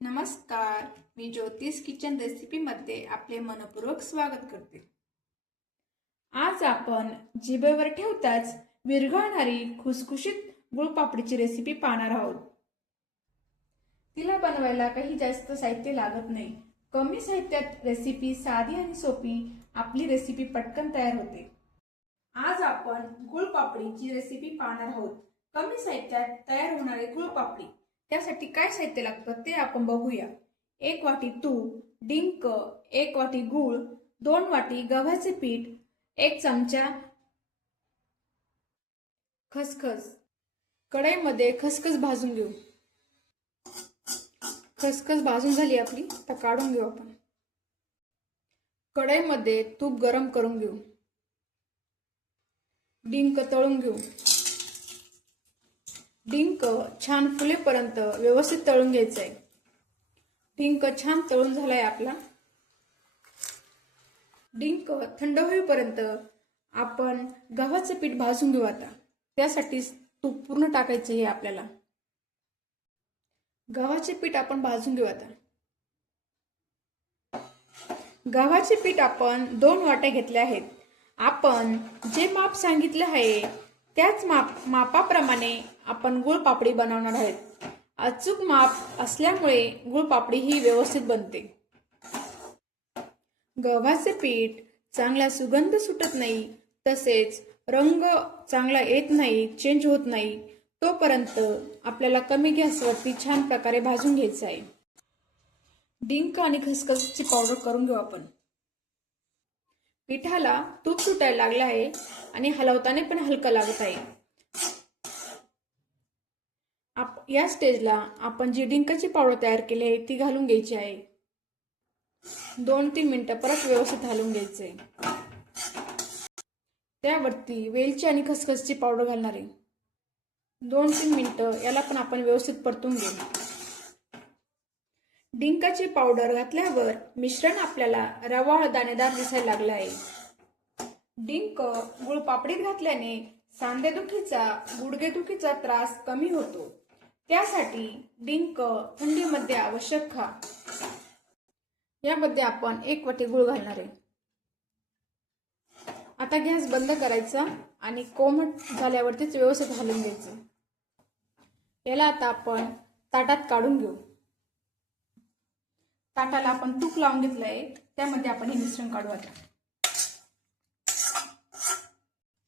नमस्कार. मी ज्योतिष किचन रेसिपीमध्ये आपले मनपूर्वक स्वागत करते. आज आपण जिभेवर ठेवताच विरघळणारी खुसखुशीत गुळपापडीची रेसिपी पाहणार आहोत. तिला बनवायला काही जास्त साहित्य लागत नाही. कमी साहित्यात रेसिपी साधी आणि सोपी आपली रेसिपी पटकन तयार होते. आज आपण गुळपापडीची रेसिपी पाहणार आहोत. कमी साहित्यात तयार होणारी गुळपापडी. त्यासाठी काय साहित्य लागतं ते आपण बघूया. एक वाटी तूप डिंक एक वाटी गूळ दोन वाटी गव्हाचे पीठ एक चमचा खसखस. कढईमध्ये खसखस भाजून घेऊ. खसखस भाजून झाली आपली तर काढून घेऊ आपण. कढईमध्ये तूप गरम करून घेऊ. डिंक तळून घेऊ. डिंक छान फुलेपर्यंत व्यवस्थित तळून घ्यायचं आहे डिंक छान तळून झालाय आपला. डिंक थंड होईपर्यंत आपण गव्हाचं पीठ भाजून घेऊ आता. त्यासाठी तूप पूर्ण टाकायचं आहे आपल्याला. गव्हाचे पीठ आपण भाजून घेऊ आता. गव्हाचे पीठ आपण दोन वाट्या घेतल्या आहेत. आपण जे माप सांगितलं आहे त्याच माप मापाप्रमाणे आपण गुळ पापडी बनवणार आहेत. अचूक माप असल्यामुळे गुळ पापडी ही व्यवस्थित बनते. गव्हाचे पीठ चांगला सुगंध सुटत नाही तसेच रंग चांगला येत नाही चेंज होत नाही. तोपर्यंत आपल्याला कमी गॅसवरती छान प्रकारे भाजून घ्यायचं आहे. डिंक आणि खसखसची पावडर करून घेऊ आपण. पिठाला तूप सुटायला लागलं आहे आणि हलवताना पण हलकं लागत आहे. या स्टेजला आपण जी डिंकाची पावडर तयार केली आहे ती घालून घ्यायची आहे. दोन तीन मिनटं परत व्यवस्थित घालून घ्यायचे. त्यावरती वेलची आणि खसखसची पावडर घालणार आहे. दोन तीन मिनटं याला पण आपण व्यवस्थित परतून घेऊ. डिंकाची पावडर घातल्यावर मिश्रण आपल्याला रवाळ दाणेदार दिसायला लागलं आहे. डिंक गुळपापडीत घातल्याने सांधेदुखीचा गुडघेदुखीचा त्रास कमी होतो. त्यासाठी डिंक थंडीमध्ये आवश्यक खा. यामध्ये आपण एक वाटी गुळ घालणार आहे. आता गॅस बंद करायचा आणि कोमट झाल्यावरतीच व्यवस्थित घालून घ्यायचं. याला आता आपण ताटात काढून घेऊ. ताटाला आपण तूप लावून घेतलंय. त्यामध्ये आपण हे मिश्रण काढू आता.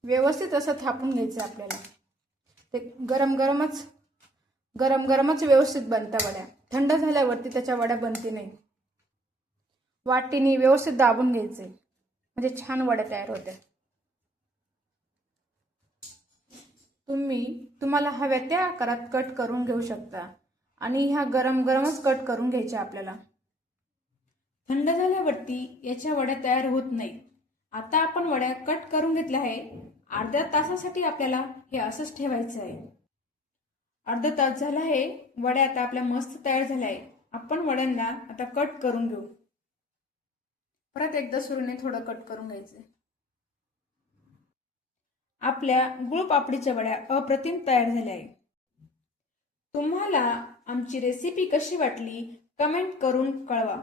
व्यवस्थित असं थापून घ्यायचं आपल्याला. ते गरम गरमच गरम गरमच व्यवस्थित बनता वड्या. थंड झाल्यावरती त्याच्या वड्या बनते नाही. वाटीने व्यवस्थित दाबून घ्यायचे म्हणजे छान वड्या तयार होत्या. तुम्ही तुम्हाला हव्या त्या आकारात कट करून घेऊ शकता. आणि ह्या गरम गरमच कट करून घ्यायच्या आपल्याला. थंड झाल्यावरती याच्या वड्या तयार होत नाही आता आपण वड्या कट करून घेतल्या आहे अर्ध्या तासासाठी आपल्याला हे असंच ठेवायचं आहे. अर्धा तास झाला आहे. वड्या आता आपल्या मस्त तयार झाल्या आहे आपण वड्यांना आता कट करून घेऊ. परत एकदा सुरूने थोडं कट करून घ्यायचं आपल्या गुळपापडीच्या वड्या अप्रतिम तयार झाल्या आहे तुम्हाला आमची रेसिपी कशी वाटली कमेंट करून कळवा.